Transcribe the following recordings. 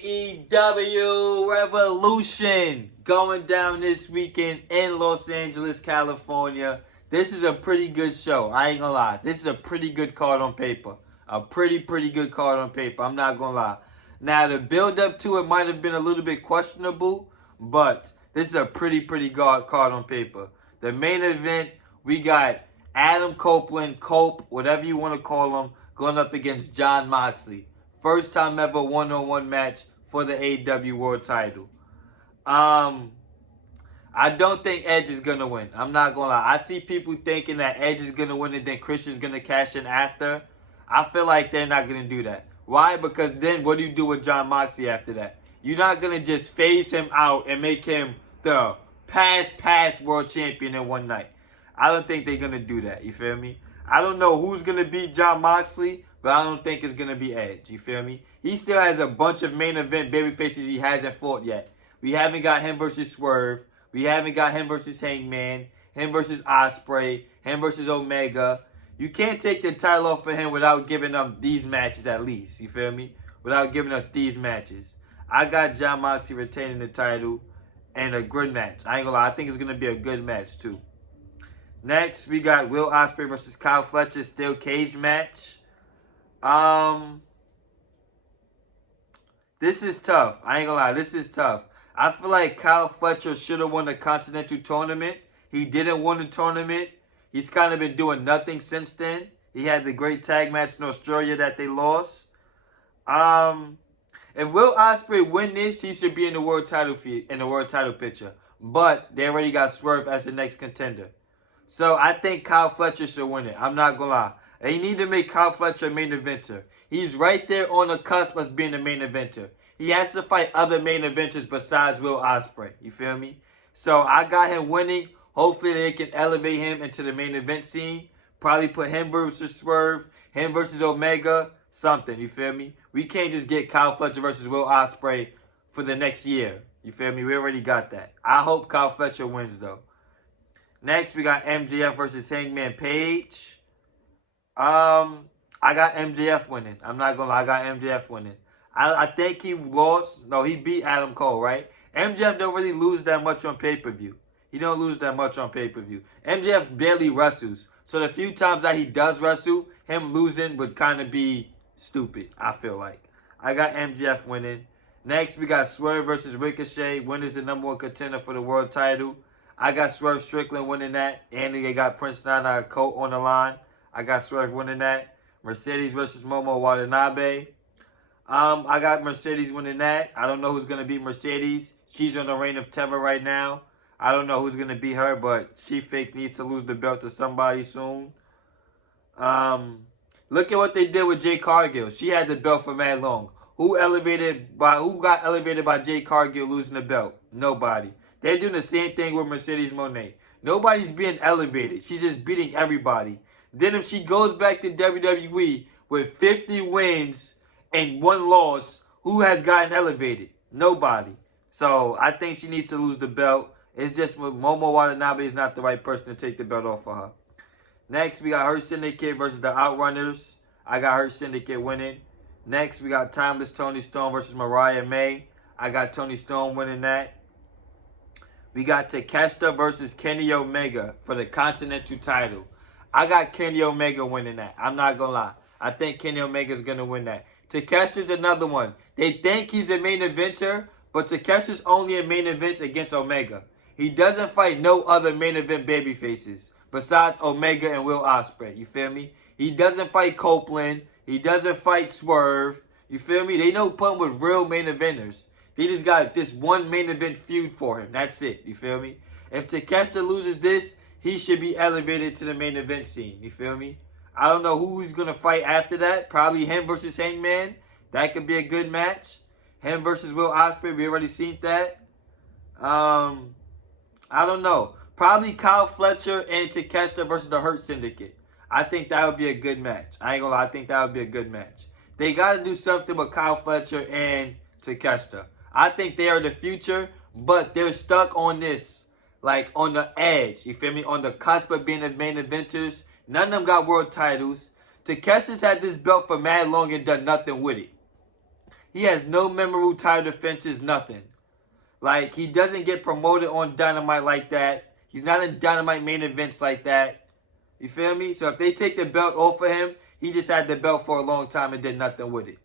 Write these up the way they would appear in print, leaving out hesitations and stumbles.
AEW Revolution going down this weekend in Los Angeles, California. This is a pretty good show. I ain't gonna lie. This is a pretty good card on paper. A pretty good card on paper. I'm not gonna lie. Now, the build up to it might have been a little bit questionable, but this is a pretty card on paper. The main event, we got Adam Copeland, Cope, whatever you want to call him, going up against Jon Moxley. First time ever one-on-one match for the AEW World title. I don't think Edge is going to win. I'm not going to lie. I see people thinking that Edge is going to win and then Christian's going to cash in after. I feel like they're not going to do that. Why? Because then what do you do with Jon Moxley after that? You're not going to just phase him out and make him the past world champion in one night. I don't think they're going to do that. You feel me? I don't know who's going to beat Jon Moxley, but I don't think it's going to be Edge. You feel me? He still has a bunch of main event babyfaces he hasn't fought yet. We haven't got him versus Swerve. We haven't got him versus Hangman. Him versus Ospreay. Him versus Omega. You can't take the title off of him without giving them these matches at least. You feel me? Without giving us these matches. I got Jon Moxley retaining the title and a good match. I ain't gonna lie. I think it's going to be a good match too. Next, we got Will Ospreay versus Kyle Fletcher steel cage match. This is tough. I ain't gonna lie. This is tough. I feel like Kyle Fletcher should have won the Continental Tournament. He didn't win the tournament. He's kind of been doing nothing since then. He had the great tag match in Australia that they lost. If Will Ospreay win this, he should be in the world title picture. But they already got Swerve as the next contender. So I think Kyle Fletcher should win it. I'm not going to lie. They need to make Kyle Fletcher a main eventer. He's right there on the cusp of being a main eventer. He has to fight other main eventers besides Will Ospreay. You feel me? So I got him winning. Hopefully they can elevate him into the main event scene. Probably put him versus Swerve. Him versus Omega. Something. You feel me? We can't just get Kyle Fletcher versus Will Ospreay for the next year. You feel me? We already got that. I hope Kyle Fletcher wins though. Next, we got MJF versus Hangman Page. I got MJF winning. I'm not going to lie. I got MJF winning. I think he lost. No, he beat Adam Cole, right? MJF don't really lose that much on pay-per-view. He don't lose that much on pay-per-view. MJF barely wrestles. So the few times that he does wrestle, him losing would kind of be stupid, I feel like. I got MJF winning. Next, we got Swerve versus Ricochet. Winner's the #1 contender for the world title. I got Swerve Strickland winning that. And they got Prince Nana Colt on the line. I got Swerve winning that. Mercedes versus Momo Watanabe. I got Mercedes winning that. I don't know who's going to beat Mercedes. She's on the reign of terror right now. I don't know who's going to beat her, but she fake needs to lose the belt to somebody soon. Look at what they did with Jade Cargill. She had the belt for mad long. Who got elevated by Jade Cargill losing the belt? Nobody. They're doing the same thing with Mercedes Moné. Nobody's being elevated. She's just beating everybody. Then if she goes back to WWE with 50 wins and 1 loss, who has gotten elevated? Nobody. So I think she needs to lose the belt. It's just Momo Watanabe is not the right person to take the belt off of her. Next, we got Hurt Syndicate versus the Outrunners. I got Hurt Syndicate winning. Next, we got Timeless Toni Storm versus Mariah May. I got Toni Storm winning that. We got Takeshita versus Kenny Omega for the Continental title. I got Kenny Omega winning that. I'm not going to lie. I think Kenny Omega is going to win that. Takeshita's another one. They think he's a main eventer, but Takeshia's only a main event against Omega. He doesn't fight no other main event babyfaces besides Omega and Will Ospreay. You feel me? He doesn't fight Copeland. He doesn't fight Swerve. You feel me? They don't put him with real main eventers. They just got this one main event feud for him. That's it. You feel me? If Takeshita loses this, he should be elevated to the main event scene. You feel me? I don't know who he's going to fight after that. Probably him versus Hangman. That could be a good match. Him versus Will Ospreay. We already seen that. I don't know. Probably Kyle Fletcher and Takeshita versus the Hurt Syndicate. I think that would be a good match. I ain't going to lie. I think that would be a good match. They got to do something with Kyle Fletcher and Takeshita. I think they are the future, but they're stuck on this, like on the edge. You feel me? On the cusp of being the main eventers. None of them got world titles. Takeshia's had this belt for mad long and done nothing with it. He has no memorable title defenses, nothing. Like, he doesn't get promoted on Dynamite like that. He's not in Dynamite main events like that. You feel me? So if they take the belt off of him, he just had the belt for a long time and did nothing with it.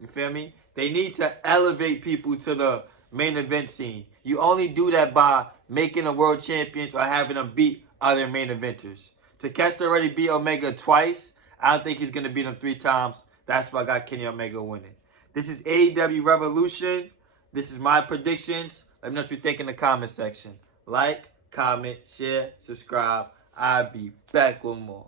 You feel me? They need to elevate people to the main event scene. You only do that by making them world champions or having them beat other main eventers. Takeshita already beat Omega twice. I don't think he's going to beat him 3 times. That's why I got Kenny Omega winning. This is AEW Revolution. This is my predictions. Let me know what you think in the comment section. Like, comment, share, subscribe. I'll be back with more.